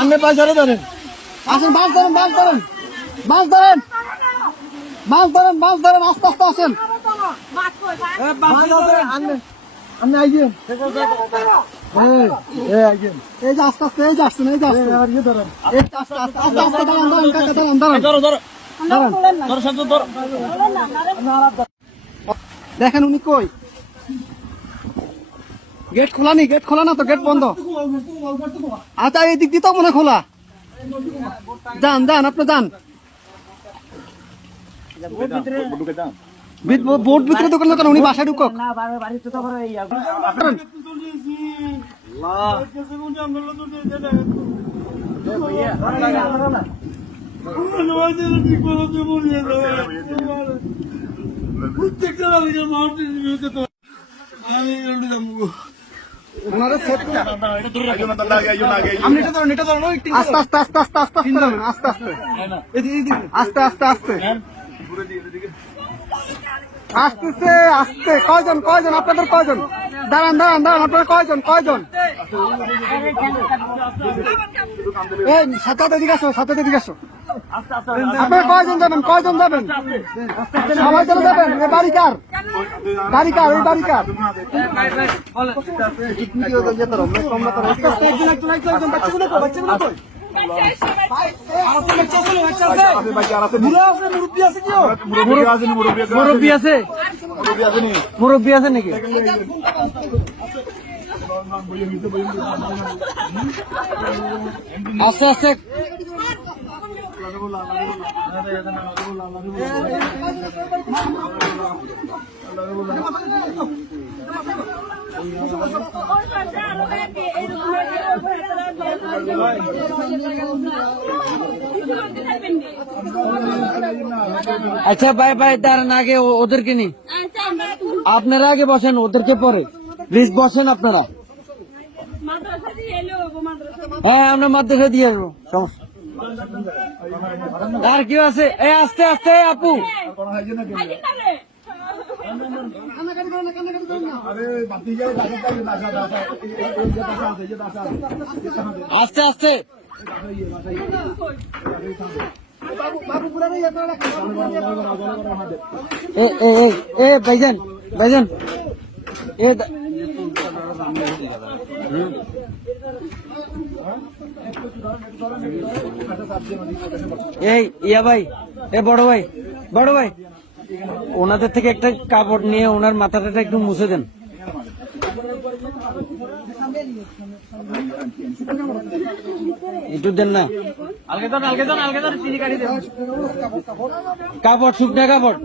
আপনি পয়সারে ধরেন, আসেন, মাছ ধরেন, মাছ ধরেন, মাছ ধরেন, মাছ ধরেন, মাছ ধরেন, আস্তে আস্তে আসেন। আপনি আইছেন, এই যে আস্তে আস্তে, এই যে আসছেন, এই যে আসছেন, এই যে আস্তে আস্তে আস্তে আস্তে দাঁড়ান, দাঁড়ান, কাকা দাঁড়ান, দাঁড়ান, দাঁড়ান। দেখেন উনি কই, গেট খোলা নি, গেট খোলা না তো, গেট বন্ধ। আচ্ছা এই দিক দিয়ে তো মনে খোলা, যান যান, আপনি যান, বোট ভিতরে দোকান কেন, উনি বাসায় ঢুকক। আস্তে আস্তে আস্তে আস্তে আস্তে আস্তে আস্তে আস্তে আস্তে আসতেছে, আসতে কয়জন, কয়জন আপনাদের, কয়জন, দাঁড়ান দাঁড়ান দাঁড়ান, আপনারা কয়জন, কয়জন, এই সাথে এদিকে আসো, সাথে এদিকে আসো, আপনারা কয়জন যাবেন, কয়জন যাবেন, সবাই চলে যাবেন। এ বাড়ি কার, বাড়ি কার, ওই বাড়ি কার, মুরব্বী আছে, মুরব্বী আছে নাকি? আস্তে আস্তে আচ্ছা ভাই ভাই, দাঁড়ান, আগে ওদেরকে নি, আপনারা আগে বসেন, ওদেরকে পরে প্লিজ বসেন আপনারা। হ্যাঁ আমরা মাদ্রাসা দিয়ে আসবো, সমস্যা। আর কেউ আছে? এই আস্তে আস্তে আপু, আস্তে আস্তে, ভাইজান ভাইজান, এই ইয়া ভাই, এ বড় ভাই, বড় ভাই, ওনাদের থেকে একটা কাপড় নিয়ে ওনার মাথাটা একটু মুছে দেন। একটু দেন না, কাপড়, শুকনা কাপড়।